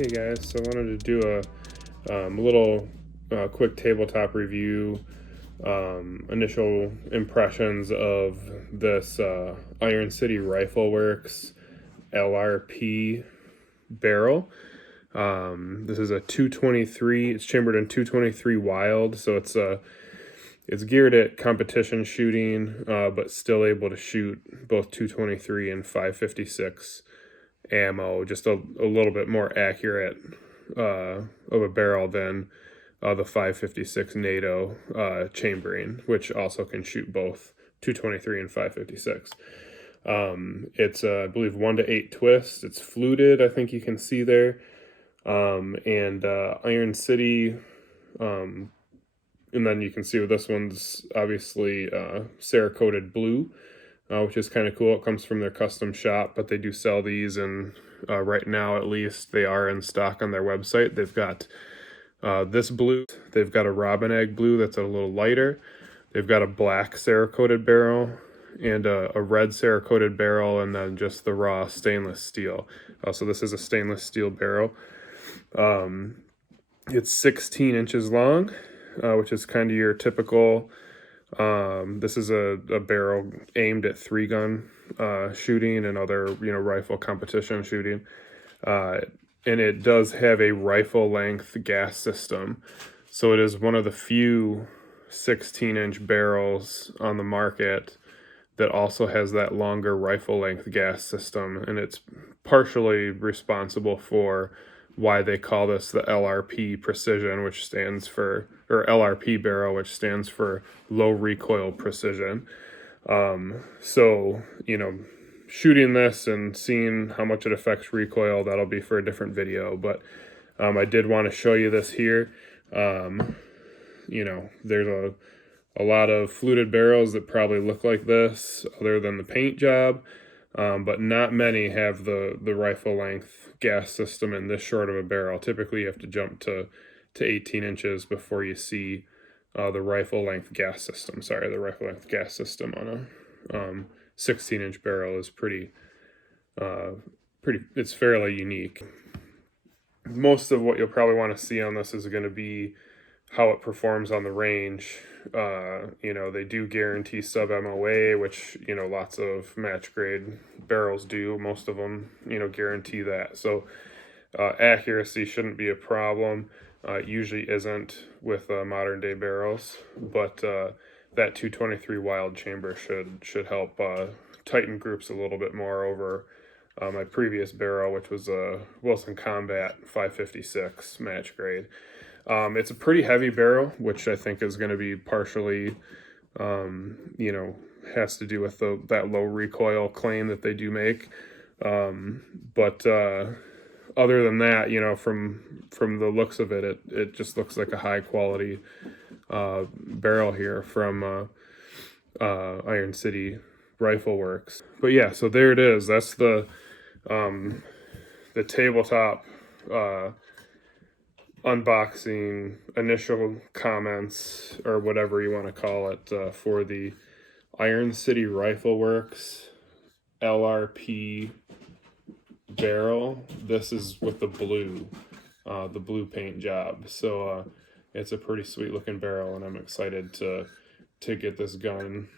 Hey guys, so I wanted to do a little quick tabletop review, initial impressions of this Iron City Rifle Works LRP barrel. This is a 223. It's chambered in 223 Wild, so it's geared at competition shooting, but still able to shoot both 223 and 556 ammo, just a little bit more accurate of a barrel than the 556 NATO chambering, which also can shoot both 223 and 556. It's I believe 1-to-8 twist. It's fluted, I think you can see there. And Iron City, and then you can see this one's obviously Cerekote blue, which is kind of cool. It comes from their custom shop, but they do sell these, and right now at least they are in stock on their website. They've got this blue, they've got a robin egg blue that's a little lighter, they've got a black Cerekote barrel, and a red Cerekote barrel, and then just the raw stainless steel. So this is a stainless steel barrel. It's 16 inches long, which is kind of your typical. This is a barrel aimed at 3-gun shooting and other rifle competition shooting, and it does have a rifle length gas system, so it is one of the few 16-inch barrels on the market that also has that longer rifle length gas system, and it's partially responsible for why they call this the LRP Precision, which stands for, or LRP Barrel, which stands for low recoil precision. So, shooting this and seeing how much it affects recoil, that'll be for a different video, but I did want to show you this here. There's a lot of fluted barrels that probably look like this other than the paint job, but not many have the rifle length gas system in this short of a barrel. Typically you have to jump to 18 inches before you see the rifle length gas system. The rifle length gas system on a 16-inch barrel is pretty, it's fairly unique. Most of what you'll probably want to see on this is going to be how it performs on the range. They do guarantee sub MOA, which lots of match grade barrels do. Most of them guarantee that, so accuracy shouldn't be a problem. It usually isn't with modern day barrels, but that 223 Wild chamber should help tighten groups a little bit more over my previous barrel, which was a Wilson Combat 556 match grade. It's a pretty heavy barrel, which I think is going to be partially, has to do with that low recoil claim that they do make. But other than that, from the looks of it, it just looks like a high quality barrel here from Iron City Rifle Works. But yeah, so there it is. That's the tabletop unboxing, initial comments, or whatever you want to call it, for the Iron City Rifle Works LRP barrel. This is with the blue paint job, so it's a pretty sweet looking barrel, and I'm excited to get this gun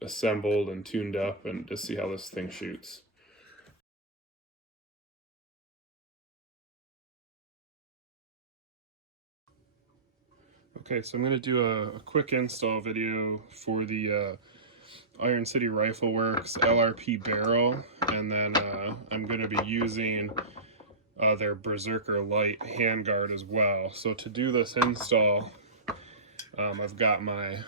assembled and tuned up and to see how this thing shoots. Okay, so I'm going to do a quick install video for the Iron City Rifle Works LRP barrel, and then I'm going to be using their Berserker Light handguard as well. So to do this install, I've got my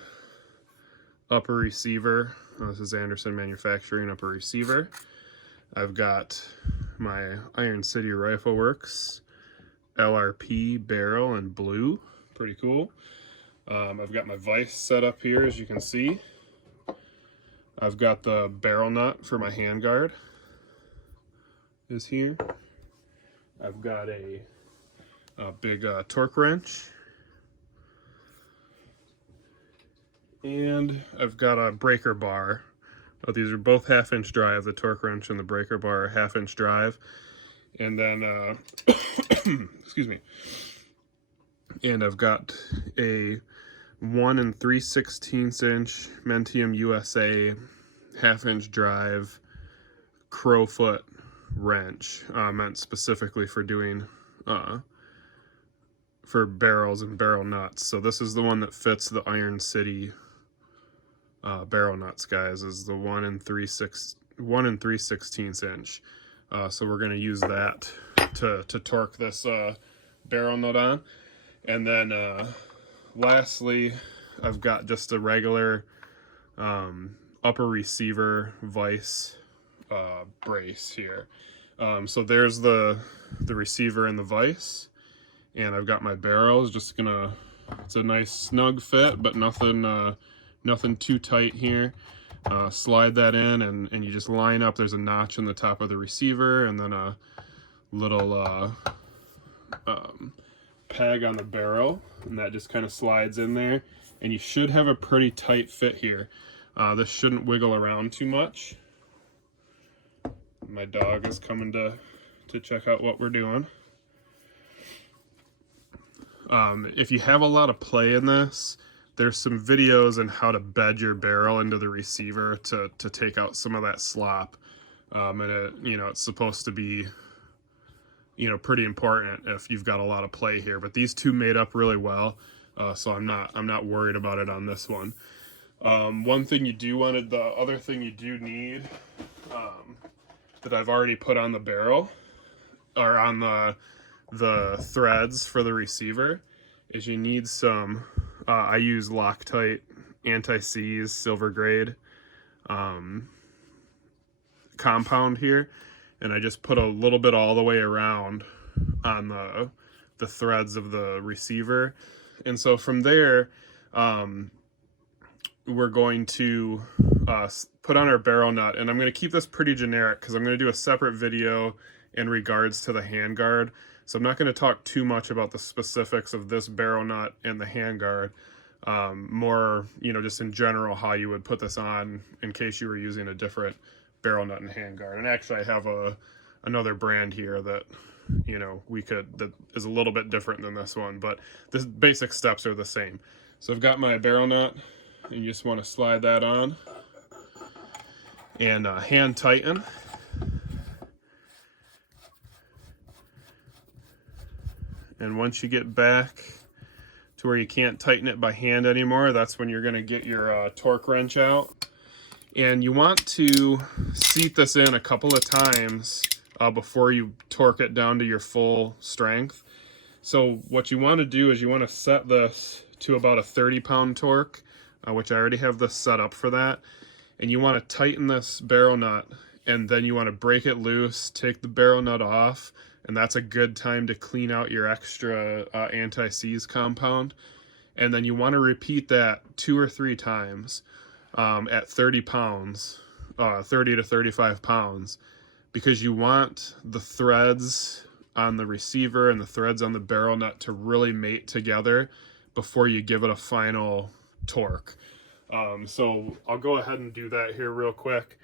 upper receiver. This is Anderson Manufacturing upper receiver. I've got my Iron City Rifle Works LRP barrel in blue. Pretty cool. I've got my vise set up here, as you can see. I've got the barrel nut for my handguard is here. I've got a big torque wrench, and I've got a breaker bar. These are both 1/2-inch drive. The torque wrench and the breaker bar are 1/2-inch drive. And then, excuse me. And I've got a 1 3/16 inch Mentium USA 1/2 inch drive crowfoot wrench, meant specifically for doing for barrels and barrel nuts. So this is the one that fits the Iron City barrel nuts, guys, is the 1 3/16 inch. So we're going to use that to torque this barrel nut on. And then lastly, I've got just a regular upper receiver vise brace here. So there's the receiver and the vise, and I've got my barrels. Just gonna, it's a nice snug fit, but nothing too tight here. Slide that in, and you just line up. There's a notch in the top of the receiver, and then a little peg on the barrel, and that just kind of slides in there, and you should have a pretty tight fit here. This shouldn't wiggle around too much. My dog is coming to check out what we're doing. If you have a lot of play in this, there's some videos on how to bed your barrel into the receiver to take out some of that slop. And it's supposed to be, pretty important if you've got a lot of play here. But these two made up really well, so I'm not worried about it on this one. One thing you do want, the other thing you do need, that I've already put on the barrel, or on the threads for the receiver, is you need some, I use Loctite anti-seize silver grade compound here, and I just put a little bit all the way around on the threads of the receiver. And so from there, we're going to put on our barrel nut, and I'm going to keep this pretty generic because I'm going to do a separate video in regards to the handguard. So I'm not going to talk too much about the specifics of this barrel nut and the handguard. More, just in general how you would put this on in case you were using a different barrel nut and handguard. And actually I have another brand here that that is a little bit different than this one, but the basic steps are the same. So I've got my barrel nut, and you just want to slide that on and hand tighten. And once you get back to where you can't tighten it by hand anymore, that's when you're going to get your torque wrench out. And you want to seat this in a couple of times before you torque it down to your full strength. So what you want to do is you want to set this to about a 30-pound torque, which I already have this set up for that. And you want to tighten this barrel nut, and then you want to break it loose, take the barrel nut off, and that's a good time to clean out your extra anti-seize compound. And then you want to repeat that 2 or 3 times at 30 pounds, 30 to 35 pounds, because you want the threads on the receiver and the threads on the barrel nut to really mate together before you give it a final torque. So I'll go ahead and do that here real quick.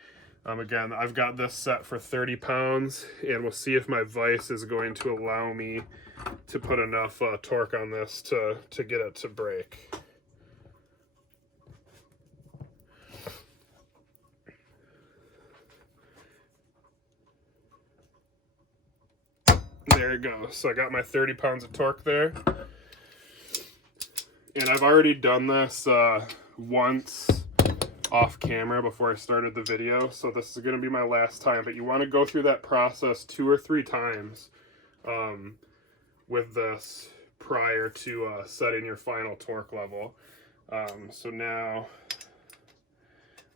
Again, I've got this set for 30 pounds, and we'll see if my vise is going to allow me to put enough torque on this to get it to break. There it goes. So I got my 30 pounds of torque there. And I've already done this once off camera before I started the video, so this is going to be my last time. But you want to go through that process 2 or 3 times with this prior to setting your final torque level. So now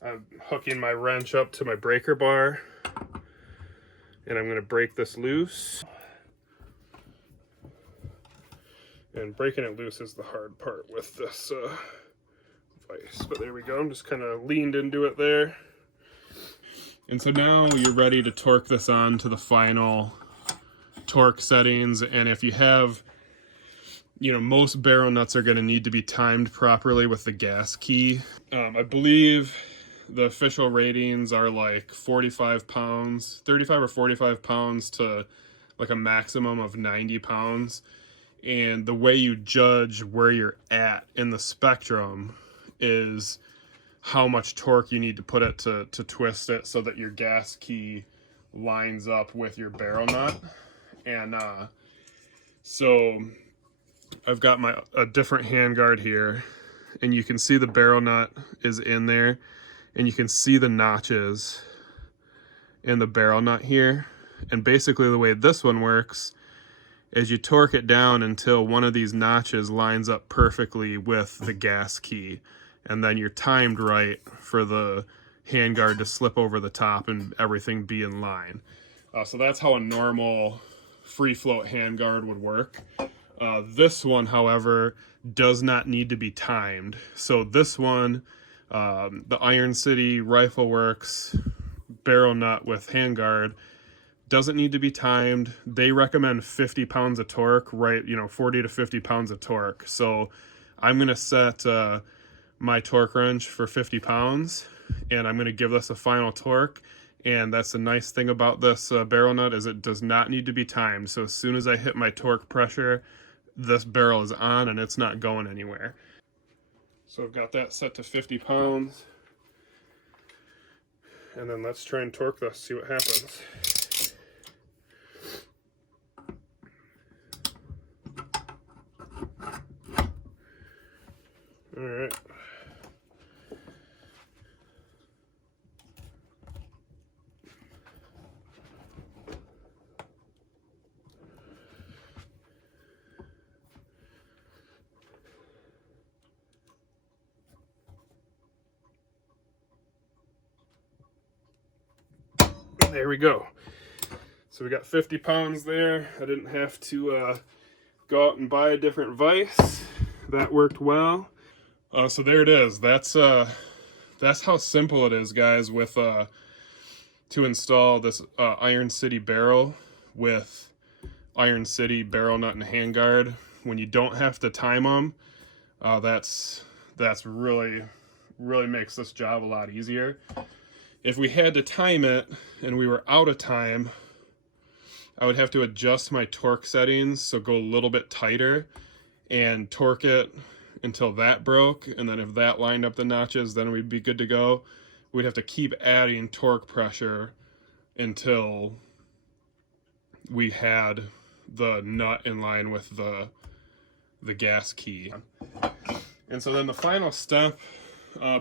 I'm hooking my wrench up to my breaker bar, and I'm going to break this loose. And breaking it loose is the hard part with this vise. But there we go. I'm just kind of leaned into it there. And so now you're ready to torque this on to the final torque settings. And if you have, most barrel nuts are going to need to be timed properly with the gas key. I believe the official ratings are like 45 pounds, 35 or 45 pounds to like a maximum of 90 pounds. And the way you judge where you're at in the spectrum is how much torque you need to put it to twist it so that your gas key lines up with your barrel nut. And so I've got a different handguard here, and you can see the barrel nut is in there, and you can see the notches in the barrel nut here. And basically the way this one works is you torque it down until one of these notches lines up perfectly with the gas key, and then you're timed right for the handguard to slip over the top and everything be in line. So that's how a normal free float handguard would work. This one, however, does not need to be timed. So this one, the Iron City Rifle Works barrel nut with handguard, doesn't need to be timed. They recommend 50 pounds of torque, right? 40 to 50 pounds of torque. So I'm going to set my torque wrench for 50 pounds, and I'm going to give this a final torque. And that's the nice thing about this barrel nut, is it does not need to be timed. So as soon as I hit my torque pressure, this barrel is on and it's not going anywhere. So I've got that set to 50 pounds. And then let's try and torque this, see what happens. All right. There we go. So we got 50 pounds there. I didn't have to go out and buy a different vise. That worked well. So there it is. That's how simple it is, guys, with to install this Iron City barrel with Iron City barrel nut and handguard. When you don't have to time them, that's really makes this job a lot easier. If we had to time it and we were out of time, I would have to adjust my torque settings, so go a little bit tighter and torque it until that broke, and then if that lined up the notches, then we'd be good to go. We'd have to keep adding torque pressure until we had the nut in line with the gas key. And so then the final step,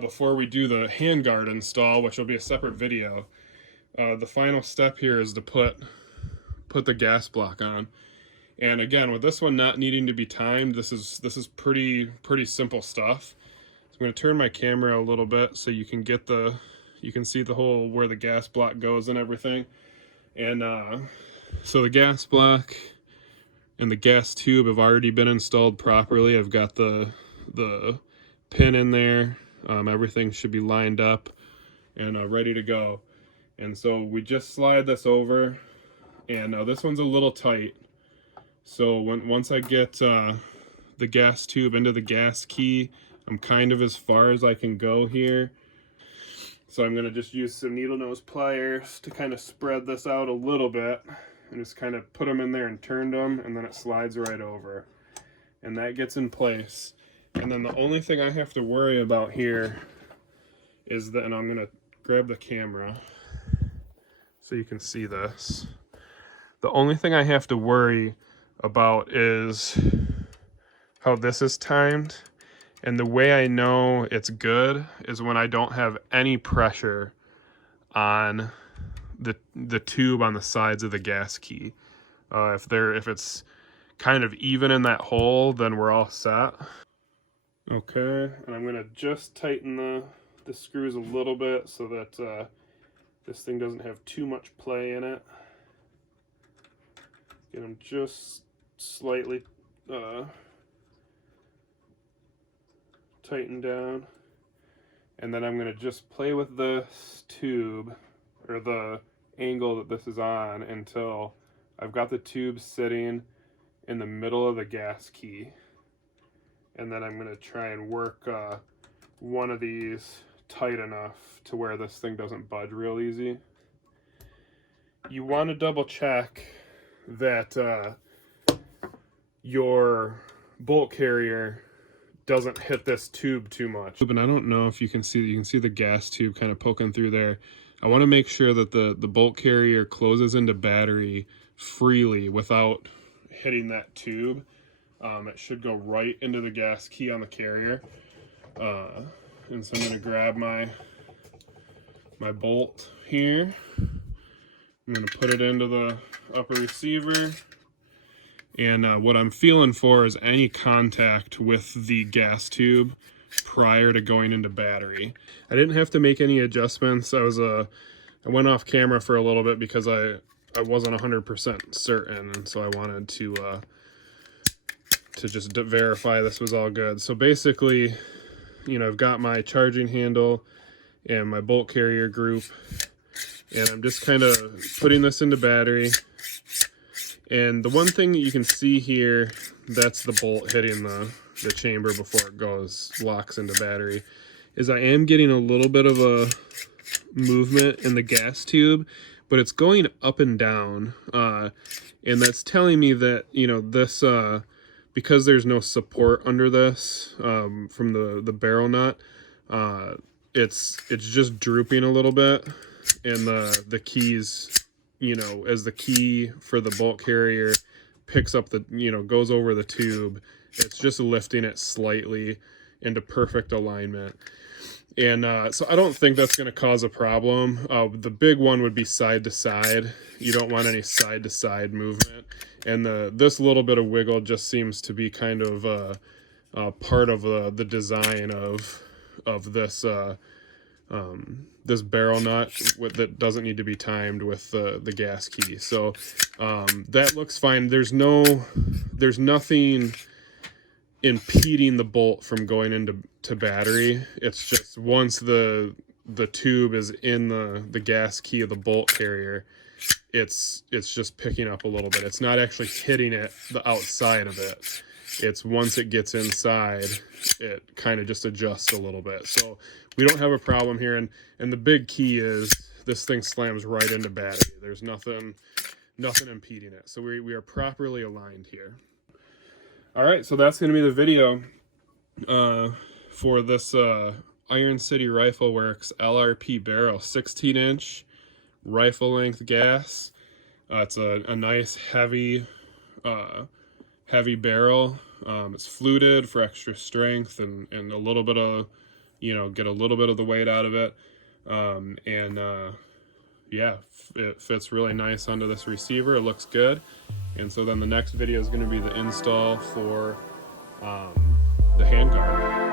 before we do the handguard install, which will be a separate video, the final step here is to put the gas block on. And again, with this one not needing to be timed, this is pretty simple stuff. So I'm going to turn my camera a little bit so you can see the whole where the gas block goes and everything. And so the gas block and the gas tube have already been installed properly. I've got the pin in there. Everything should be lined up and ready to go. And so we just slide this over, and this one's a little tight. So once I get the gas tube into the gas key, I'm kind of as far as I can go here. So I'm going to just use some needle nose pliers to kind of spread this out a little bit, and just kind of put them in there and turn them, and then it slides right over. And that gets in place. And then the only thing I have to worry about here is that, and I'm going to grab the camera so you can see this. The only thing I have to worry about is how this is timed. And the way I know it's good is when I don't have any pressure on the tube on the sides of the gas key. If it's kind of even in that hole, then we're all set. Okay, and I'm going to just tighten the screws a little bit so that this thing doesn't have too much play in it. Get them just slightly tightened down. And then I'm going to just play with this tube, or the angle that this is on, until I've got the tube sitting in the middle of the gas key. And then I'm going to try and work one of these tight enough to where this thing doesn't budge real easy. You want to double check that your bolt carrier doesn't hit this tube too much. And I don't know if you can see the gas tube kind of poking through there. I want to make sure that the bolt carrier closes into battery freely without hitting that tube. It should go right into the gas key on the carrier. And so I'm going to grab my bolt here. I'm going to put it into the upper receiver. And what I'm feeling for is any contact with the gas tube prior to going into battery. I didn't have to make any adjustments. I went off camera for a little bit because I wasn't 100% certain, and so I wanted to just verify this was all good. So basically, you know, I've got my charging handle and my bolt carrier group, and I'm just kind of putting this into battery. And the one thing that you can see here, that's the bolt hitting the chamber before it locks into battery, is I am getting a little bit of a movement in the gas tube, but it's going up and down. And that's telling me that, you know, this, because there's no support under this from the barrel nut, it's just drooping a little bit, and the keys, you know, as the key for the bolt carrier picks up goes over the tube, it's just lifting it slightly into perfect alignment. And so I don't think that's going to cause a problem. The big one would be side to side. You don't want any side to side movement. And this little bit of wiggle just seems to be kind of part of the design of this this barrel nut that doesn't need to be timed with the gas key. So that looks fine. There's nothing impeding the bolt from going into battery. It's just once the tube is in the gas key of the bolt carrier, it's just picking up a little bit. It's not actually hitting the outside of it. It's once it gets inside, it kind of just adjusts a little bit. So we don't have a problem here. And the big key is this thing slams right into battery. There's nothing impeding it. So we are properly aligned here. All right, so that's going to be the video for this Iron City Rifle Works LRP-Barrel 16-inch rifle length gas. It's a nice heavy barrel. It's fluted for extra strength and a little bit of, get a little bit of the weight out of it. Yeah, it fits really nice onto this receiver. It looks good. And so then the next video is going to be the install for the handguard.